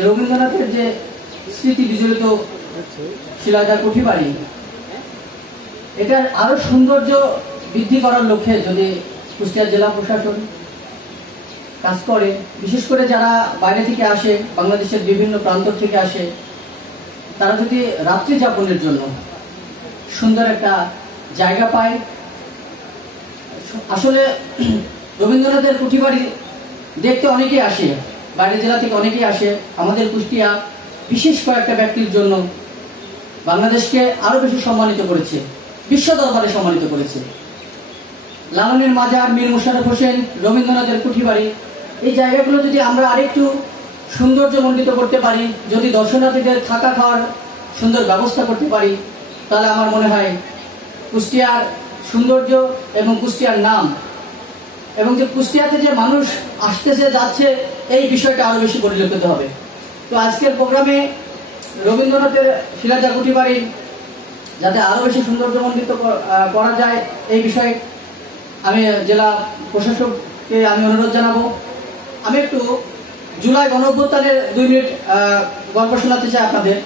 যে রবীন্দ্রনাথের যে স্মৃতি বিজড়িত শিলাইদহ কুঠিবাড়ি, এটার আরো সৌন্দর্য বৃদ্ধি করার লক্ষ্যে যদি কুষ্টিয়া জেলা প্রশাসন কাজ করে, বিশেষ করে যারা বাইরে থেকে আসে, বাংলাদেশের বিভিন্ন প্রান্ত থেকে আসে, তারা যদি রাত্রি যাপনের জন্য সুন্দর একটা জায়গা পায়। আসলে রবীন্দ্রনাথের কুঠিবাড়ি দেখতে অনেকেই আসে, বাইরের জেলা থেকে অনেকেই আসে। আমাদের কুষ্টিয়া বিশেষ কয়েকটা ব্যক্তির জন্য বাংলাদেশকে আরো বেশি সম্মানিত করেছে, বিশ্ব দরবারে সম্মানিত করেছে। লালনের মাজার, মীর মোশাররফ হোসেন, রবীন্দ্রনাথের কুঠিবাড়ি, এই জায়গাগুলো যদি আমরা আরেকটু সৌন্দর্যমণ্ডিত করতে পারি, যদি দর্শনার্থীদের থাকা খাওয়ার সুন্দর ব্যবস্থা করতে পারি, তাহলে আমার মনে হয় কুষ্টিয়ার সৌন্দর্য এবং কুষ্টিয়ার নাম এবং যে কুষ্টিয়াতে যে মানুষ আসতেছে যাচ্ছে, এই বিষয়টা আরো বেশি পরিলক্ষিত হবে। তো আজকের প্রোগ্রামে রবীন্দ্রনাথের শিলাইদহ কুঠিবাড়ি যাতে আরো বেশি সৌন্দর্যমণ্ডিত করা যায়, এই বিষয়ে আমি জেলা প্রশাসককে আমি অনুরোধ জানাবো। আমি একটু জুলাই গণঅভ্যুত্থানের 2 মিনিট গল্প শোনাতে চাই আপনাদের।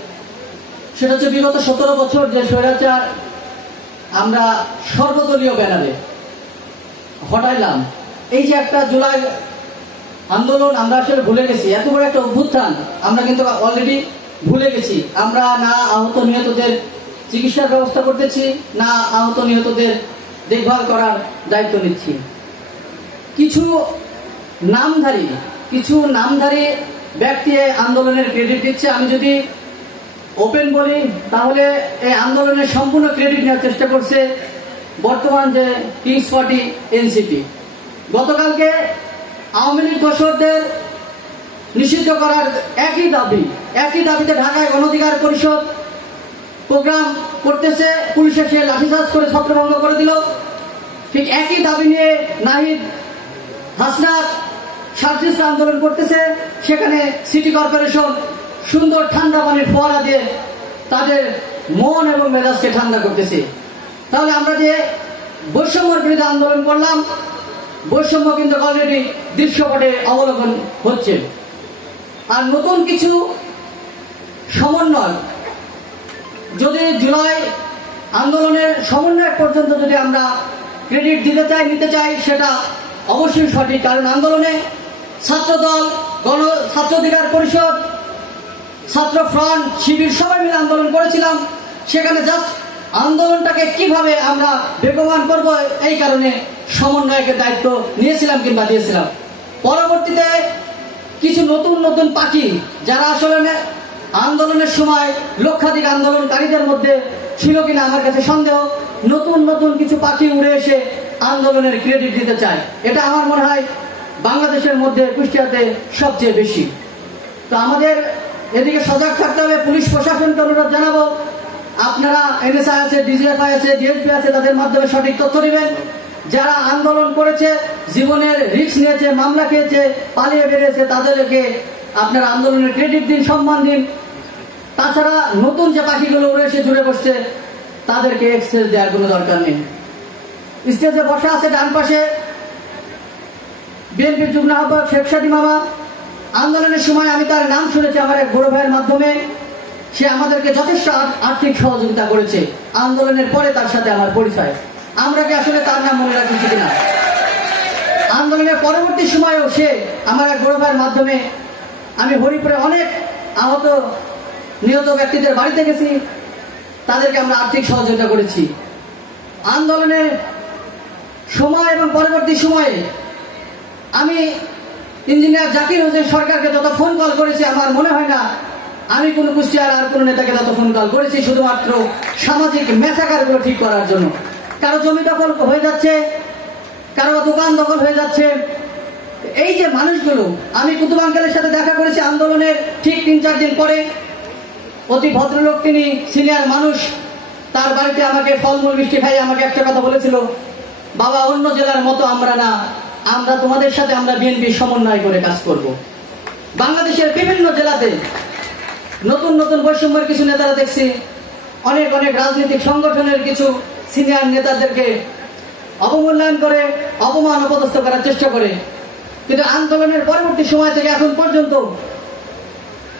সেটা হচ্ছে বিগত 17 বছর যে স্বৈরাচার আমরা সর্বদলীয় ব্যানারে হটাইলাম, এই যে একটা জুলাই আন্দোলন আমরা আসলে ভুলে গেছি। এত বড় একটা অভ্যুত্থান আমরা কিন্তু অলরেডি ভুলে গেছি। আমরা না আহত নিহতদের চিকিৎসার ব্যবস্থা করতেছি, না আহত নিহতদের দেখভাল করার দায়িত্ব নিচ্ছি। কিছু নামধারী ব্যক্তি আন্দোলনের ক্রেডিট দিচ্ছে। আমি যদি ওপেন বলি তাহলে এই আন্দোলনের সম্পূর্ণ ক্রেডিট নেওয়ার চেষ্টা করছে বর্তমান যে কিংস পার্টি এনসিপি। গতকালকে আওয়ামী লীগ দোসরদের নিষিদ্ধ করার একই দাবিতে ঢাকায় গণঅধিকার পরিষদ প্রোগ্রাম করতেছে, পুলিশ এসে লাঠিচার্জ করে ছত্রভঙ্গ করে দিল। ঠিক একই দাবি নিয়ে নাহিদ হাসনাত সার্জিস আন্দোলন করতেছে, সেখানে সিটি কর্পোরেশন সুন্দর ঠান্ডা পানির ফোয়ারা দিয়ে তাদের মন এবং মেজাজকে ঠান্ডা করতেছে। তাহলে আমরা যে বৈষম্যের বিরুদ্ধে আন্দোলন করলাম, বৈষম্য কিন্তু অলরেডি দৃশ্যপটে অবলোকন হচ্ছে। আর নতুন কিছু সমন্বয়, যদি জুলাই আন্দোলনের সমন্বয় পর্যন্ত যদি আমরা ক্রেডিট নিতে চাই, সেটা অবশ্যই সঠিক। কারণ আন্দোলনে ছাত্রদল, ছাত্র অধিকার পরিষদ, ছাত্র ফ্রন্ট, শিবির সবাই মিলে আন্দোলন করেছিলাম। সেখানে জাস্ট আন্দোলনটাকে কিভাবে আমরা বেগবান করব, এই কারণে সমন্বয়কের দায়িত্ব নিয়েছিলাম কিংবা দিয়েছিলাম। পরবর্তীতে কিছু নতুন পাখি যারা আসলে আন্দোলনের সময় লক্ষাধিক আন্দোলনকারীদের মধ্যে ছিল কিনা আমার কাছে সন্দেহ, নতুন কিছু পাখি উড়ে এসে আন্দোলনের ক্রেডিট দিতে চায়। এটা আমার মনে হয় বাংলাদেশের মধ্যে কুষ্টিয়াতে সবচেয়ে বেশি। তো আমাদের এদিকে সজাগ থাকতে হবে। পুলিশ প্রশাসনকে অনুরোধ জানাবো, আপনারা এনএসআই আছে, ডিজিএফআই আছে, ডিএসপি আছে, তাদের মাধ্যমে সঠিক তথ্য দিবেন। যারা আন্দোলন করেছে, জীবনের রিস্ক নিয়েছে, মামলা খেয়েছে, পালিয়ে বেরিয়েছে, তাদেরকে আপনারা আন্দোলনের ক্রেডিট দিন, সম্মান দিন। তাছাড়া নতুন যে পাখিগুলো উড়ে এসে জুড়ে বসছে, তাদেরকে এক্সেস দেওয়ার কোনো দরকার নেই। স্টেজে বসা আছে ডান পাশে বিএনপির যুগ্ম আহ্বায়ক শেখ সাদী মামা। আন্দোলনের সময় আমি তার নাম শুনেছি আমার এক বড় ভাইয়ের মাধ্যমে। সে আমাদেরকে যথেষ্ট আর্থিক সহযোগিতা করেছে। আন্দোলনের পরে তার সাথে আমার পরিচয়। আমরা কি আসলে তার নাম মনে রাখছি কিনা? আন্দোলনের পরবর্তী সময়েও সে আমার এক বড় ভাইয়ের মাধ্যমে আমি হরিপুরে অনেক আহত নিহত ব্যক্তিদের বাড়িতে গেছি, তাদেরকে আমরা আর্থিক সহযোগিতা করেছি। আন্দোলনের সময় এবং পরবর্তী সময়ে আমি ইঞ্জিনিয়ার জাকির হোসেন সরকারকে যত ফোন কল করেছি, আমার মনে হয় না আমি কোনো কুষ্টিয়ার আর কোনো নেতাকে তত ফোন কল করেছি শুধুমাত্র সামাজিক মেসাকারগুলো ঠিক করার জন্য। কারো জমি দখল হয়ে যাচ্ছে, কারো দোকান দখল হয়ে যাচ্ছে। এই যে মানুষগুলো, আমি কুতুব আঙ্কেলের সাথে দেখা করেছি আন্দোলনের ঠিক 3-4 দিন পরে। অতি ভদ্রলোক, তিনি সিনিয়র মানুষ। তার বাড়িতে আমাকে ফলমূল মিষ্টি খাই আমাকে একটা কথা বলেছিল, বাবা অন্য জেলার মতো আমরা না, আমরা তোমাদের সাথে আমরা বিএনপি সমন্বয় করে কাজ করব। বাংলাদেশের বিভিন্ন জেলাতে নতুন বৈষম্যের কিছু নেতারা দেখছি অনেক রাজনৈতিক সংগঠনের কিছু সিনিয়র নেতাদেরকে অবমূল্যায়ন করে, অপমান অপদস্থ করার চেষ্টা করে। কিন্তু আন্দোলনের পরবর্তী সময় থেকে এখন পর্যন্ত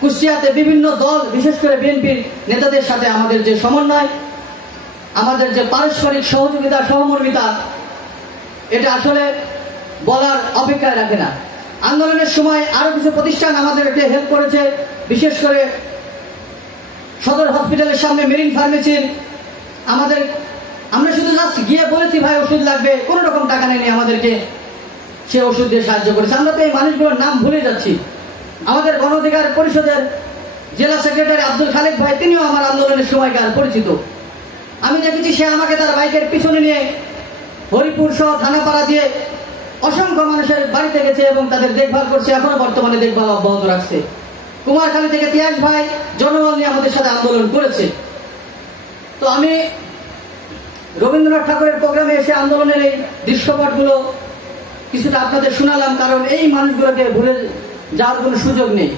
কুষ্টিয়াতে বিভিন্ন দল, বিশেষ করে বিএনপির নেতাদের সাথে আমাদের যে সমন্বয়, আমাদের যে পারস্পরিক সহযোগিতা, সহমর্মিতা, এটা আসলে বলার অপেক্ষায় রাখে না। আন্দোলনের সময় আরো কিছু প্রতিষ্ঠান আমাদেরকে হেল্প করেছে, বিশেষ করে সদর হসপিটালের সামনে মেরিন ফার্মেসির আমরা শুধু জাস্ট গিয়ে বলেছি ভাই ওষুধ লাগবে, কোনো রকম টাকা নেয়নি আমাদেরকে, সে ওষুধ দিয়ে সাহায্য করেছে। আমরা তো এই মানুষগুলোর নাম ভুলে যাচ্ছি। আমাদের গণ অধিকার পরিষদের জেলা সেক্রেটারি আব্দুল খালেক ভাই, তিনিও আমার আন্দোলনের সময়কার পরিচিত। আমি দেখেছি সে আমাকে তার বাইকের পিছনে নিয়ে হরিপুর সহ থানাপাড়া দিয়ে অসংখ্য মানুষের বাড়িতে গেছে এবং তাদের দেখভাল করছে, এখনো বর্তমানে দেখভাল অব্যাহত রাখছে। কুমারখালী থেকে তিয়াস ভাই জনবল নিয়ে আমাদের সাথে আন্দোলন করেছে। তো আমি রবীন্দ্রনাথ ঠাকুরের প্রোগ্রামে এসে আন্দোলনের এই দৃশ্যপটগুলো কিছুটা আপনাদের শোনালাম, কারণ এই মানুষগুলোকে ভুলে যাওয়ার কোনো সুযোগ নেই।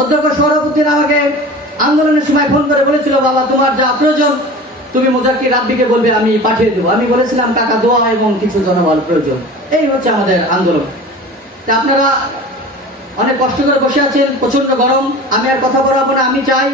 অধ্যক্ষ সৌরভউদ্দিন আমাকে আন্দোলনের সময় ফোন করে বলেছিল, বাবা তোমার যা প্রয়োজন তুমি মুজাক্কির রাব্বিকে বলবে, আমি পাঠিয়ে দেবো। আমি বলেছিলাম টাকা, দোয়া এবং কিছু জনবল প্রয়োজন। এই হচ্ছে আমাদের আন্দোলন। তা আপনারা অনেক কষ্ট করে বসে আছেন, প্রচন্ড গরম, আমি আর কথা বলবো না। আমি চাই